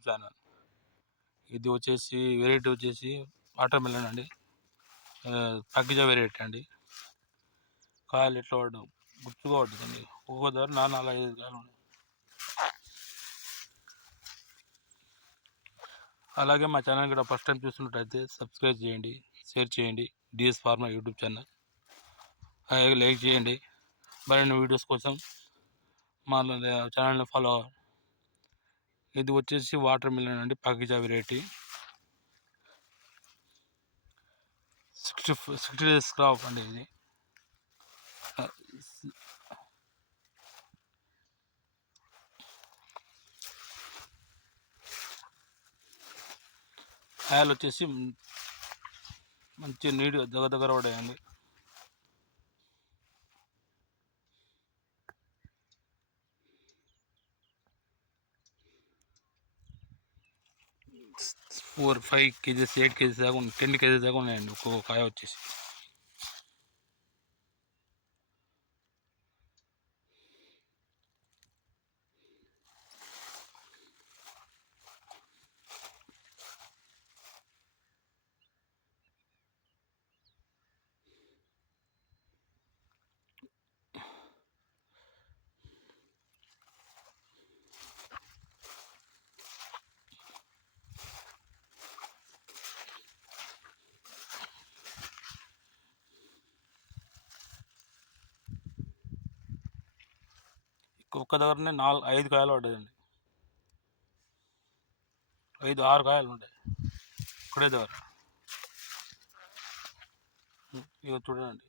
YouTube channel. ఇది వచ్చేసి వెరైటీ వచ్చేసి వాటర్ మిలన్ అండి, పక్కిజా వెరైటీ అండి. కాయలు ఎట్లా పడ్డాం గుర్తుగా పడుతుందండి, ఒక్కో దగ్గర 4-5 కాయలు ఉన్నాయి. అలాగే మా ఛానల్ కూడా ఫస్ట్ టైం చూస్తున్నట్టయితే సబ్స్క్రైబ్ చేయండి, షేర్ చేయండి. DS pharma YouTube channel. అలాగే లైక్ చేయండి. మరిన్ని వీడియోస్ కోసం మా ఛానల్ని ఫాలో అవ్వండి. ఇది వచ్చేసి వాటర్ మిలన్ అండి, పక్కిజా వెరైటీ. 60 డేస్ క్రాప్ అండి ఇది. కాయలు వచ్చేసి మంచి నీట్గా దగ్గర పడాయండి. ఫోర్ 5 కేజీస్ 8 కేజీస్ దాకా 10 కేజీస్ దాకా ఉన్నాయండి ఒక్కొక్క కాయ వచ్చేసి. ఒక్క దగ్గరనే 5 కాయలు పడ్డాయండి. 5-6 కాయలు ఉంటాయి ఒకటే దగ్గర. ఇక చూడండి,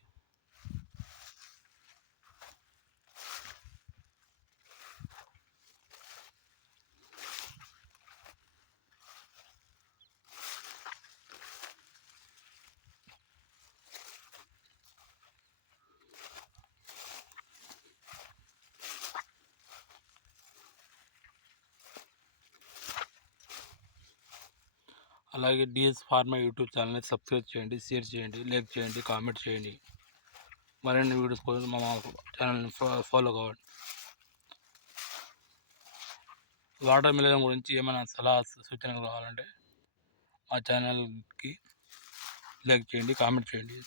అలాగే డిఎస్ ఫార్మా యూట్యూబ్ ఛానల్ని సబ్స్క్రైబ్ చేయండి, షేర్ చేయండి, లైక్ చేయండి, కామెంట్ చేయండి. మరిన్ని వీడియోస్ కోసం మా ఛానల్ని ఫాలో కావండి. వాటర్ మిలన్ గురించి ఏమైనా సలహా సూచనలు కావాలంటే మా ఛానల్కి లైక్ చేయండి, కామెంట్ చేయండి.